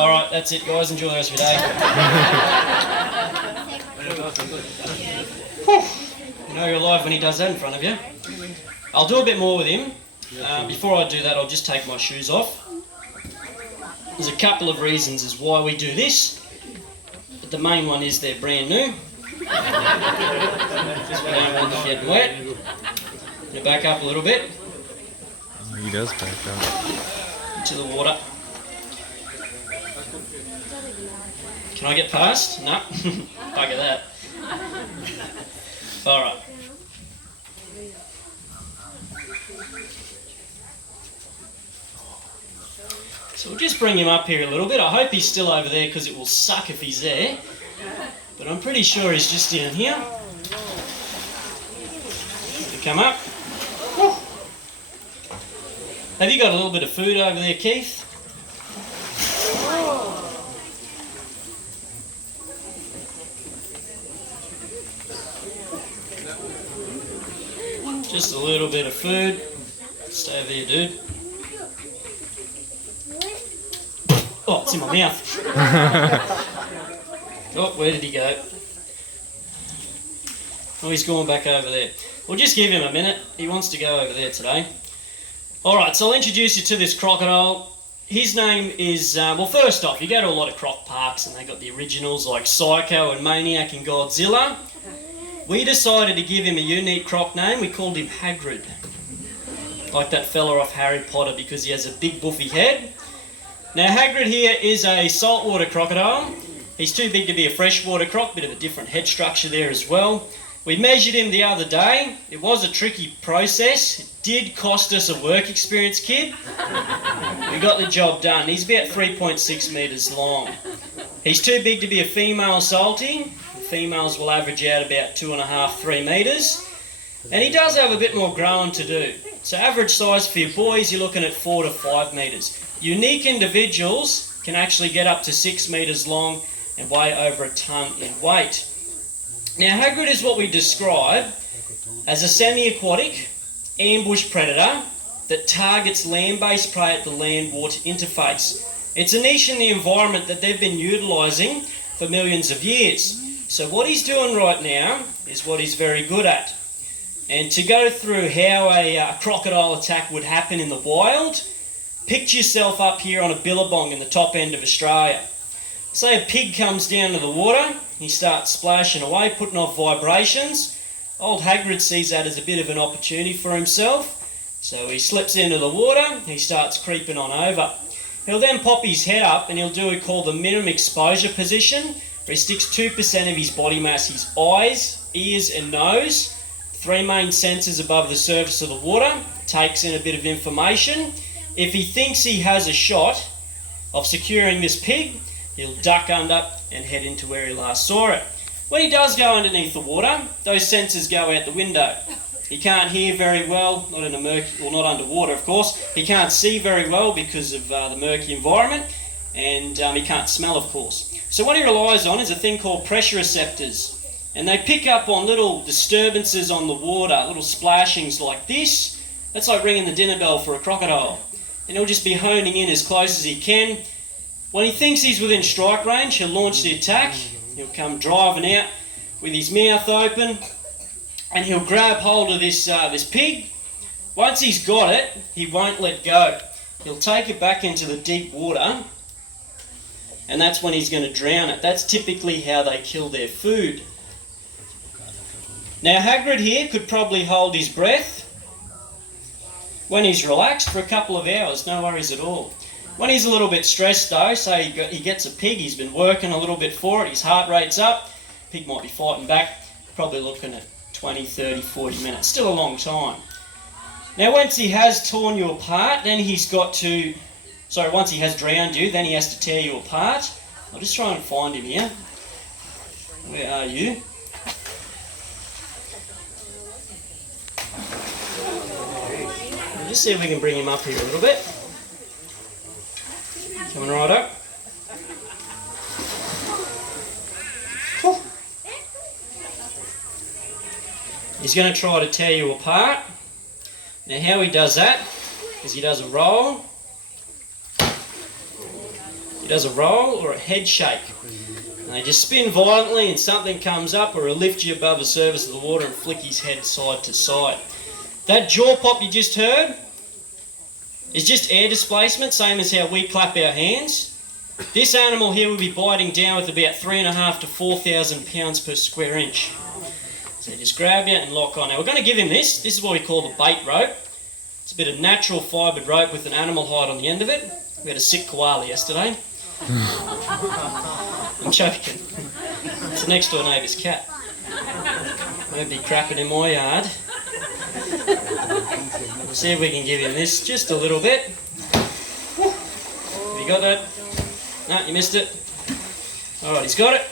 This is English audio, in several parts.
Alright, that's it guys, enjoy the rest of your day. You know you're alive when he does that in front of you. I'll do a bit more with him. Before I do that, I'll just take my shoes off. There's a couple of reasons as why we do this, but the main one is they're brand new. Just we don't want them getting wet. You back up a little bit. Oh, he does back up. Into the water. Can I get past? No. Bugger that. Alright. So we'll just bring him up here a little bit. I hope he's still over there because it will suck if he's there. But I'm pretty sure he's just down here. Come up. Woo. Have you got a little bit of food over there, Keith? Just a little bit of food. Stay over there, dude. Oh, it's in my mouth. Oh, where did he go? Oh, he's gone back over there. We'll just give him a minute. He wants to go over there today. Alright, so I'll introduce you to this crocodile. His name is, well, first off, you go to a lot of croc parks and they got the originals like Psycho and Maniac and Godzilla. We decided to give him a unique croc name. We called him Hagrid. Like that fella off Harry Potter because he has a big buffy head. Now Hagrid here is a saltwater crocodile. He's too big to be a freshwater croc, bit of a different head structure there as well. We measured him the other day. It was a tricky process. It did cost us a work experience kid. We got the job done. He's about 3.6 metres long. He's too big to be a female salty. The females will average out about 2.5, 3 metres. And he does have a bit more growing to do. So average size for your boys, you're looking at 4 to 5 metres. Unique individuals can actually get up to 6 metres long and weigh over a tonne in weight. Now Hagrid is what we describe as a semi-aquatic ambush predator that targets land-based prey at the land-water interface. It's a niche in the environment that they've been utilising for millions of years. So what he's doing right now is what he's very good at. And to go through how a crocodile attack would happen in the wild, picture yourself up here on a billabong in the top end of Australia. Say a pig comes down to the water, he starts splashing away, putting off vibrations. Old Hagrid sees that as a bit of an opportunity for himself. So he slips into the water, he starts creeping on over. He'll then pop his head up and he'll do what we call the minimum exposure position, where he sticks 2% of his body mass, his eyes, ears and nose, 3 main sensors above the surface of the water, takes in a bit of information. If he thinks he has a shot of securing this pig, he'll duck under and head into where he last saw it. When he does go underneath the water, those sensors go out the window. He can't hear very well, not in a murky, well, not underwater of course. He can't see very well because of the murky environment, and he can't smell of course. So what he relies on is a thing called pressure receptors, and they pick up on little disturbances on the water, little splashings like this. That's like ringing the dinner bell for a crocodile. And he'll just be honing in as close as he can. When he thinks he's within strike range, he'll launch the attack. He'll come driving out with his mouth open, and he'll grab hold of this pig. Once he's got it, he won't let go. He'll take it back into the deep water, and that's when he's going to drown it. That's typically how they kill their food. Now Hagrid here could probably hold his breath when he's relaxed for a couple of hours, no worries at all. When he's a little bit stressed though, say he gets a pig, he's been working a little bit for it, his heart rate's up, pig might be fighting back, probably looking at 20, 30, 40 minutes, still a long time. Now once he has torn you apart, then he's got to, once he has drowned you, then he has to tear you apart. I'll just try and find him here. Where are you? We'll just see if we can bring him up here a little bit. Coming right up. Whew. He's going to try to tear you apart. Now how he does that is he does a roll. does a roll or a head shake. And they just spin violently and something comes up, or he'll lift you above the surface of the water and flick his head side to side. That jaw pop you just heard is just air displacement, same as how we clap our hands. This animal here will be biting down with about 3,500 to 4,000 pounds per square inch. So just grab you and lock on. Now we're going to give him this. This is what we call the bait rope. It's a bit of natural fibred rope with an animal hide on the end of it. We had a sick koala yesterday. I'm joking. It's the next door neighbour's cat. Won't be crapping in my yard. We'll see if we can give him this just a little bit. Have you got that? No, you missed it. Alright, he's got it.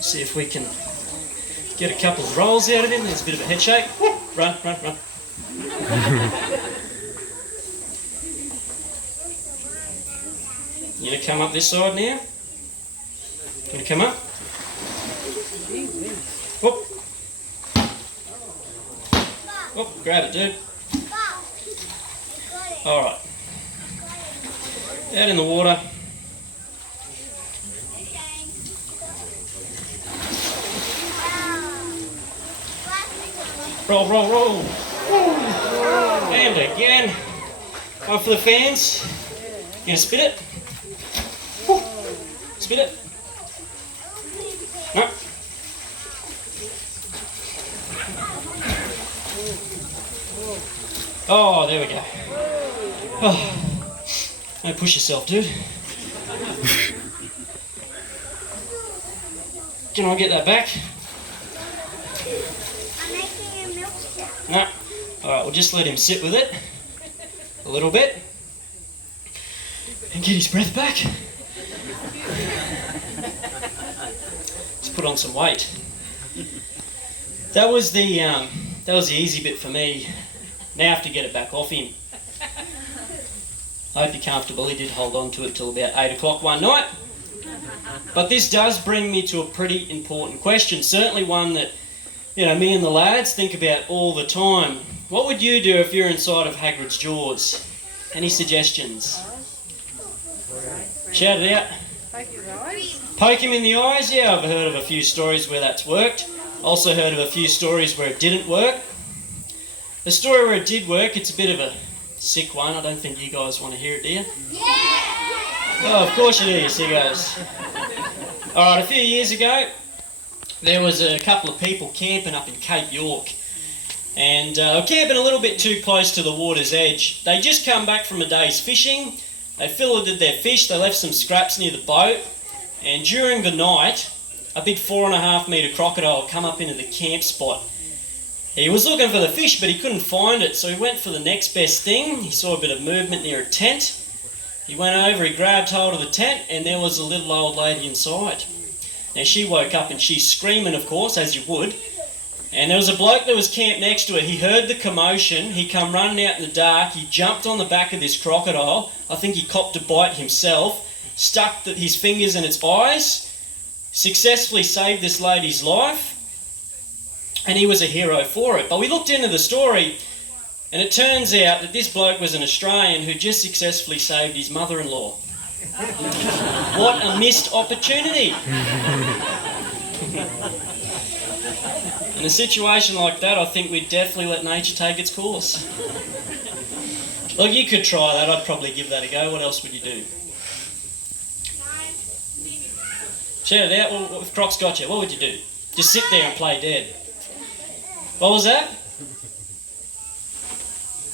See if we can get a couple of rolls out of him. There's a bit of a head shake. Run, run, run. You gonna come up this side now? Gonna come up? Whoop. Whoop, grab it, dude. Alright. Out in the water. Roll, roll, roll. And again. One for the fans. You gonna spit it? Spit it. No. Oh, there we go. Oh. Don't push yourself, dude. Can I get that back? I'm making a milkshake. No. Alright, we'll just let him sit with it a little bit and get his breath back. Let's put on some weight. That was the easy bit for me. Now I have to get it back off him. I hope you're comfortable. He did hold on to it till about 8 o'clock one night. But this does bring me to a pretty important question. Certainly one that, me and the lads think about all the time. What would you do if you're inside of Hagrid's jaws? Any suggestions? Shout it out. Poke his eyes. Poke him in the eyes? Yeah, I've heard of a few stories where that's worked. Also heard of a few stories where it didn't work. The story where it did work, it's a bit of a sick one. I don't think you guys want to hear it, do you? Yeah! Oh, of course you do, you sickos. Alright, a few years ago, there was a couple of people camping up in Cape York. And they were camping a little bit too close to the water's edge. They just come back from a day's fishing. They filleted their fish. They left some scraps near the boat. And during the night, a big 4.5 metre crocodile come up into the camp spot. He was looking for the fish, but he couldn't find it, so he went for the next best thing. He saw a bit of movement near a tent. He went over, he grabbed hold of the tent, and there was a little old lady inside. Now she woke up and she's screaming, of course, as you would. And there was a bloke that was camped next to her. He heard the commotion. He come running out in the dark. He jumped on the back of this crocodile. I think he copped a bite himself. Stuck his fingers in its eyes. Successfully saved this lady's life. And he was a hero for it. But we looked into the story, and it turns out that this bloke was an Australian who just successfully saved his mother-in-law. What a missed opportunity. In a situation like that, I think we'd definitely let nature take its course. Look, you could try that. I'd probably give that a go. What else would you do? Shout it out. Well, if Croc's got you, what would you do? Just sit there and play dead. What was that?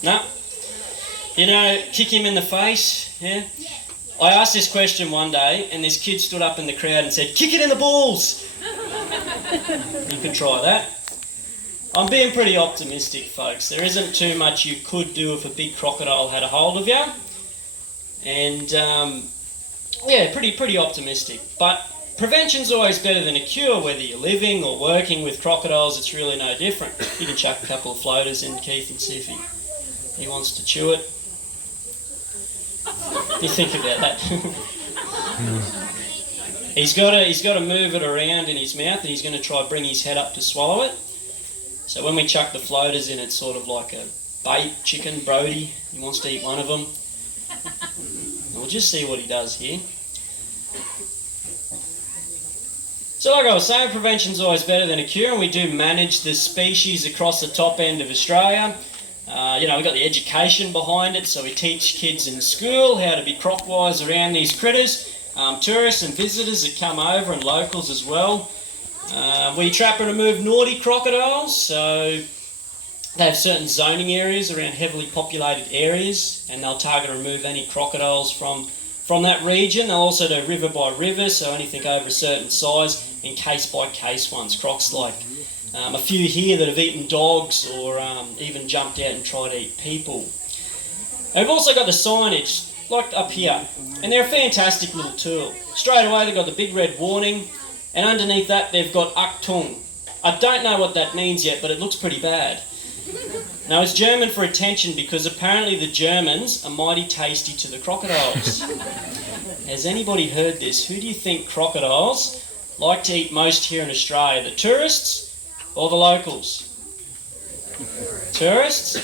No? Kick him in the face, yeah? I asked this question one day, and this kid stood up in the crowd and said, "Kick it in the balls!" You could try that. I'm being pretty optimistic, folks. There isn't too much you could do if a big crocodile had a hold of you. And, pretty optimistic. But prevention's always better than a cure, whether you're living or working with crocodiles. It's really no different. You can chuck a couple of floaters in, Keith, and see if he wants to chew it. You think about that. He's got to move it around in his mouth, and he's going to try to bring his head up to swallow it. So when we chuck the floaters in, it's sort of like a bait chicken, Brody. He wants to eat one of them. We'll just see what he does here. So like I was saying, prevention's always better than a cure, and we do manage the species across the top end of Australia. We've got the education behind it, so we teach kids in school how to be croc-wise around these critters. Tourists and visitors that come over, and locals as well. We trap and remove naughty crocodiles, so they have certain zoning areas around heavily populated areas, and they'll target and remove any crocodiles from that region. They'll also do river by river, so anything over a certain size, and case by case ones. Crocs like a few here that have eaten dogs or even jumped out and tried to eat people. And we've also got the signage, like up here, and they're a fantastic little tool. Straight away they've got the big red warning, and underneath that they've got Achtung. I don't know what that means yet, but it looks pretty bad. Now it's German for attention, because apparently the Germans are mighty tasty to the crocodiles. Has anybody heard this? Who do you think crocodiles like to eat most here in Australia? The tourists or the locals? Tourists?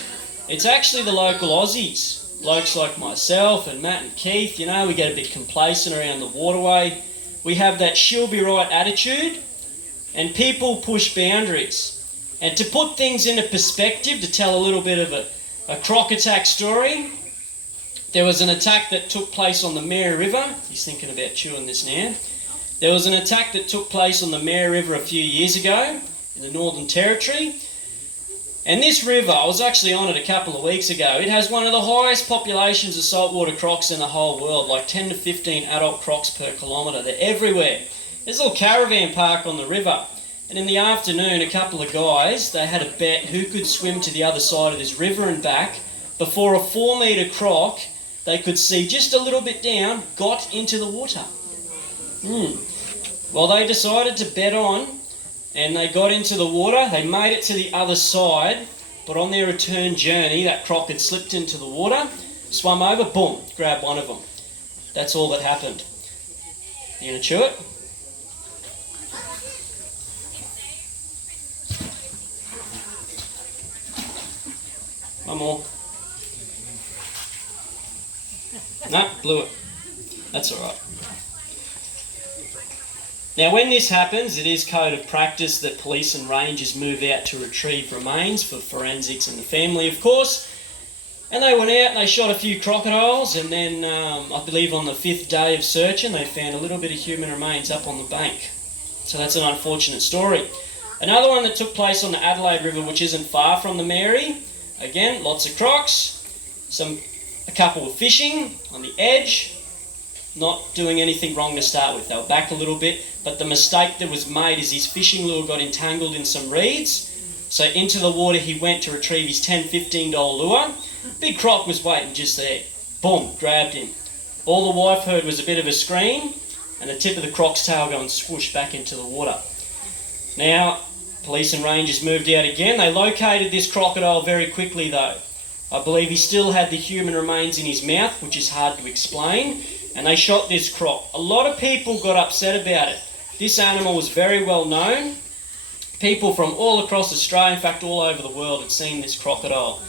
It's actually the local Aussies. Blokes like myself and Matt and Keith, we get a bit complacent around the waterway. We have that she'll be right attitude, and people push boundaries. And to put things into perspective, to tell a little bit of a croc attack story, there was an attack that took place on the Mary River. He's thinking about chewing this now. There was an attack that took place on the Mary River a few years ago in the Northern Territory. And this river, I was actually on it a couple of weeks ago, it has one of the highest populations of saltwater crocs in the whole world, like 10 to 15 adult crocs per kilometre. They're everywhere. There's a little caravan park on the river. And in the afternoon, a couple of guys, they had a bet who could swim to the other side of this river and back before a 4 metre croc they could see just a little bit down got into the water. Well, they decided to bet on, and they got into the water. They made it to the other side, but on their return journey, that croc had slipped into the water, swum over, boom, grabbed one of them. That's all that happened. You going to chew it? One more. No, blew it. That's all right. Now, when this happens, it is code of practice that police and rangers move out to retrieve remains for forensics and the family, of course. And they went out and they shot a few crocodiles, and then I believe on the 5th day of searching, they found a little bit of human remains up on the bank. So that's an unfortunate story. Another one that took place on the Adelaide River, which isn't far from the Mary. Again, lots of crocs, a couple were fishing on the edge, not doing anything wrong to start with. They were back a little bit, but the mistake that was made is his fishing lure got entangled in some reeds. So into the water he went to retrieve his $10, $15 lure. Big croc was waiting just there. Boom, grabbed him. All the wife heard was a bit of a scream, and the tip of the croc's tail going swoosh back into the water. Now, police and rangers moved out again. They located this crocodile very quickly though. I believe he still had the human remains in his mouth, which is hard to explain, and they shot this croc. A lot of people got upset about it. This animal was very well known. People from all across Australia, in fact all over the world, had seen this crocodile.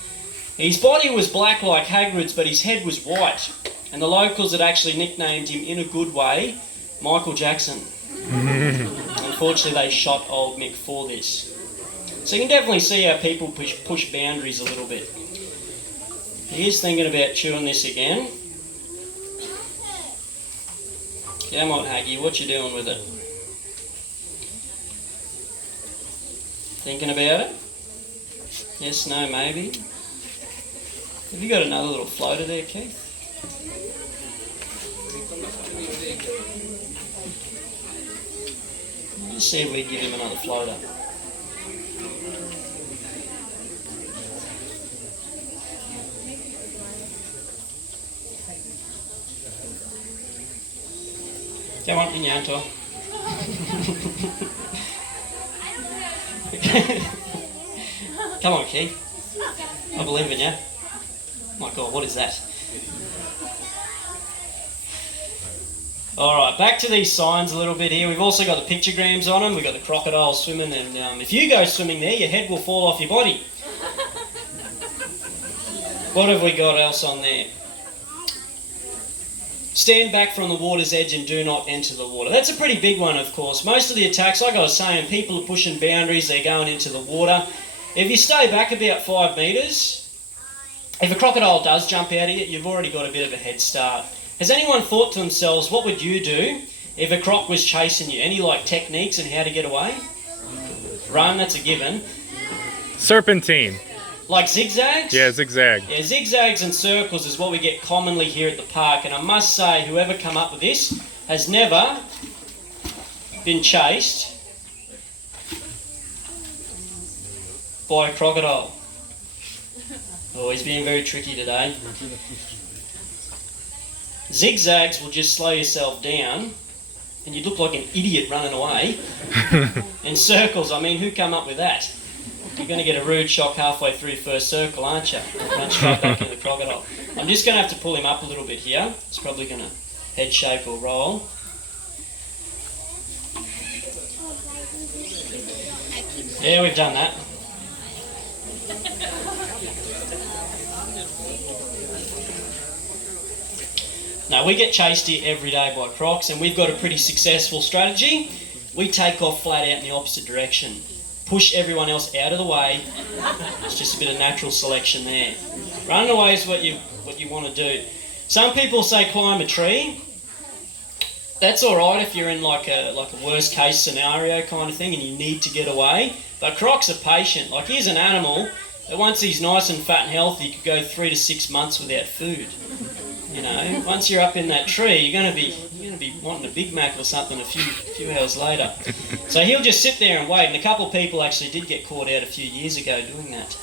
His body was black like Hagrid's, but his head was white, and the locals had actually nicknamed him, in a good way, Michael Jackson. Unfortunately, they shot old Mick for this. So you can definitely see how people push boundaries a little bit. He is thinking about chewing this again. Come on, Haggy, what you doing with it? Thinking about it? Yes, no, maybe. Have you got another little floater there, Keith? Let's see if we give him another floater. Come on, in your hand, Tom. Come on, Keith. I believe in you. Oh my God, what is that? Alright, back to these signs a little bit here. We've also got the pictograms on them. We've got the crocodile swimming, and if you go swimming there, your head will fall off your body. What have we got else on there? Stand back from the water's edge and do not enter the water. That's a pretty big one, of course. Most of the attacks, like I was saying, people are pushing boundaries, they're going into the water. If you stay back about 5 metres, if a crocodile does jump out at you, you've already got a bit of a head start. Has anyone thought to themselves, what would you do if a croc was chasing you? Any techniques on how to get away? Run, that's a given. Serpentine. Like zigzags? Yeah, zigzag. Yeah, zigzags and circles is what we get commonly here at the park. And I must say, whoever come up with this has never been chased by a crocodile. Oh, he's being very tricky today. Zigzags will just slow yourself down and you look like an idiot running away. And circles, I mean, who come up with that? You're going to get a rude shock halfway through your first circle, aren't you? Run straight back into the crocodile. I'm just going to have to pull him up a little bit here. It's probably going to head shake or roll. Yeah, we've done that. Now, we get chased here every day by crocs, and we've got a pretty successful strategy. We take off flat out in the opposite direction. Push everyone else out of the way. It's just a bit of natural selection there. Running away is what you want to do. Some people say climb a tree. That's all right if you're in like a worst case scenario kind of thing and you need to get away. But crocs are patient. Like, here's an animal that once he's nice and fat and healthy could go 3 to 6 months without food. You know, once you're up in that tree, you're going to be wanting a Big Mac or something a few hours later. So he'll just sit there and wait. And a couple of people actually did get caught out a few years ago doing that.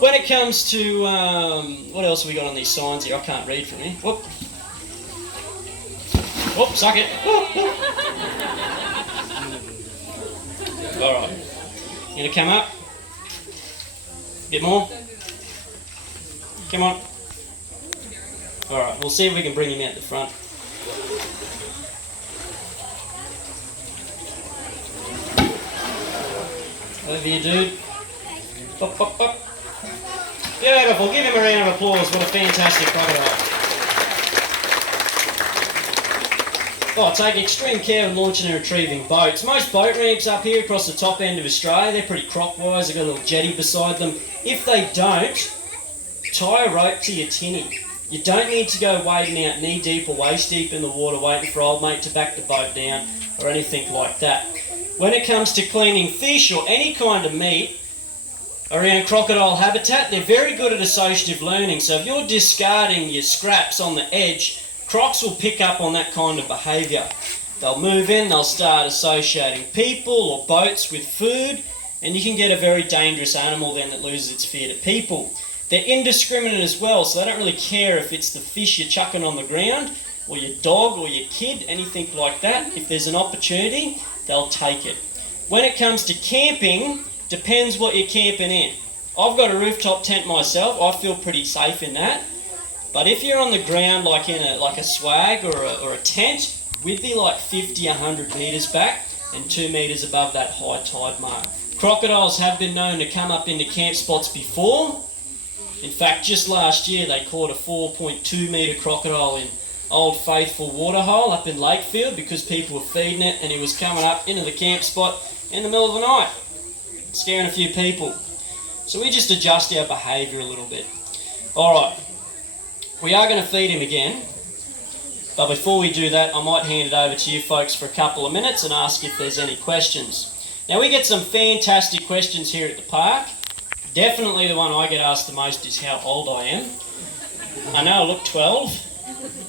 When it comes to what else have we got on these signs here? I can't read from here. Whoop. Whoop, suck it. All right. You gonna come up? A bit more. Come on. All right, we'll see if we can bring him out the front. Over you, dude. Pop, pop, pop. Beautiful. Give him a round of applause. What a fantastic crocodile. Oh, take extreme care when launching and retrieving boats. Most boat ramps up here across the top end of Australia, they're pretty croc-wise. They've got a little jetty beside them. If they don't, tie a rope to your tinny. You don't need to go wading out knee deep or waist deep in the water waiting for old mate to back the boat down or anything like that. When it comes to cleaning fish or any kind of meat around crocodile habitat, they're very good at associative learning. So if you're discarding your scraps on the edge, crocs will pick up on that kind of behaviour. They'll move in, they'll start associating people or boats with food, and you can get a very dangerous animal then that loses its fear to people. They're indiscriminate as well, so they don't really care if it's the fish you're chucking on the ground, or your dog or your kid, anything like that. If there's an opportunity, they'll take it. When it comes to camping, depends what you're camping in. I've got a rooftop tent myself, I feel pretty safe in that. But if you're on the ground like in a swag or a tent, we'd be like 50, 100 metres back and 2 metres above that high tide mark. Crocodiles have been known to come up into camp spots before. In fact, just last year they caught a 4.2 metre crocodile in Old Faithful waterhole up in Lakefield because people were feeding it and it was coming up into the camp spot in the middle of the night, scaring a few people. So we just adjust our behaviour a little bit. Alright. We are going to feed him again, but before we do that, I might hand it over to you folks for a couple of minutes and ask if there's any questions. Now, we get some fantastic questions here at the park. Definitely the one I get asked the most is how old I am. I know I look 12,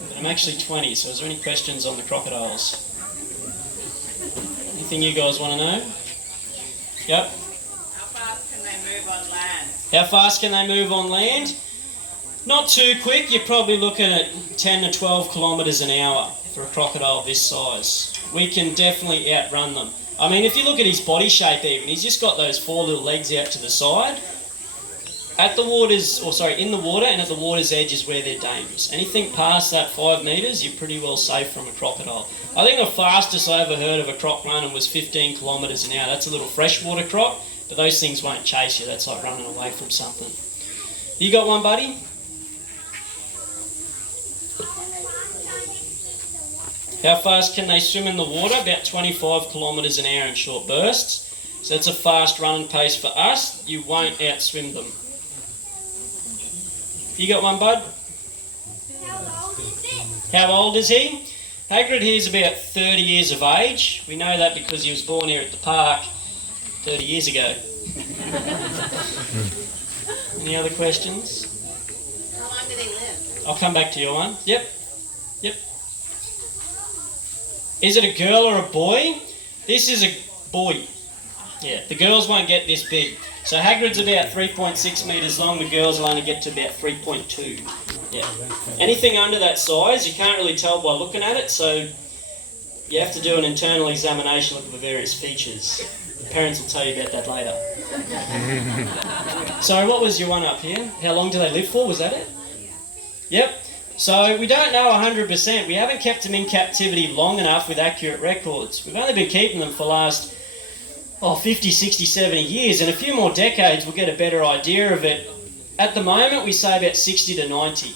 but I'm actually 20, so is there any questions on the crocodiles? Anything you guys want to know? Yep. How fast can they move on land? How fast can they move on land? Not too quick. You're probably looking at 10 to 12 kilometres an hour for a crocodile this size. We can definitely outrun them. I mean, if you look at his body shape even, he's just got those 4 little legs out to the side. At the water's, in the water and at the water's edge is where they're dangerous. Anything past that 5 metres, you're pretty well safe from a crocodile. I think the fastest I ever heard of a croc running was 15 kilometres an hour. That's a little freshwater croc, but those things won't chase you. That's like running away from something. You got one, buddy? How fast can they swim in the water? About 25 kilometres an hour in short bursts. So that's a fast running pace for us. You won't outswim them. You got one, bud? How old is he? Hagrid here is about 30 years of age. We know that because he was born here at the park 30 years ago. Any other questions? How long did he live? I'll come back to your one. Yep. Is it a girl or a boy? This is a boy. Yeah, the girls won't get this big. So Hagrid's about 3.6 metres long, the girls will only get to about 3.2. Yeah. Anything under that size, you can't really tell by looking at it, so you have to do an internal examination, look at the various features. The parents will tell you about that later. So what was your one up here? How long do they live for? Was that it? Yep. So we don't know 100%. We haven't kept them in captivity long enough with accurate records. We've only been keeping them for the last 50, 60, 70 years. In a few more decades, we'll get a better idea of it. At the moment, we say about 60 to 90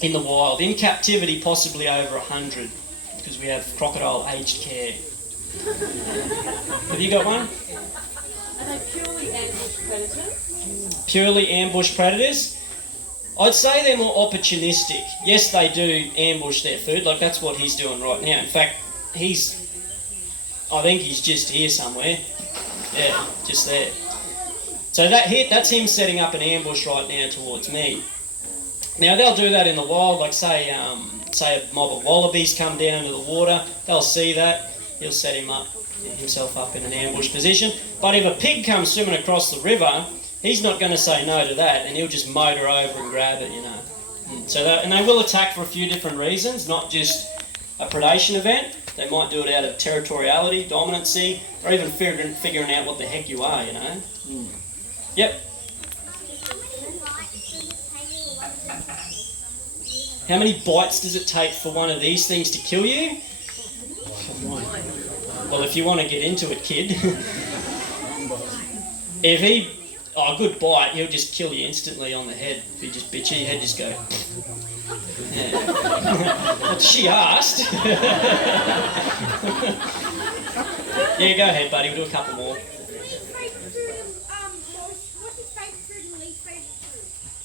in the wild. In captivity, possibly over 100, because we have crocodile aged care. Have you got one? Are they purely ambush predators? Purely ambush predators? I'd say they're more opportunistic. Yes, they do ambush their food, like that's what he's doing right now. In fact, I think he's just here somewhere. Yeah, just there. So that's him setting up an ambush right now towards me. Now they'll do that in the wild, like say a mob of wallabies come down into the water, they'll see that, he'll set himself up in an ambush position. But if a pig comes swimming across the river, he's not going to say no to that, and he'll just motor over and grab it, you know. So and they will attack for a few different reasons, not just a predation event. They might do it out of territoriality, dominancy, or even figuring out what the heck you are, you know. Yep. How many bites does it take for one of these things to kill you? Well, if you want to get into it, kid. A good bite, he'll just kill you instantly on the head. If he just bit you, your head just go. Yeah. What she asked. Yeah, go ahead, buddy. We'll do a couple more.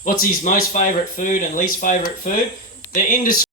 What's his most favourite food and least favourite food? They're indiscriminate.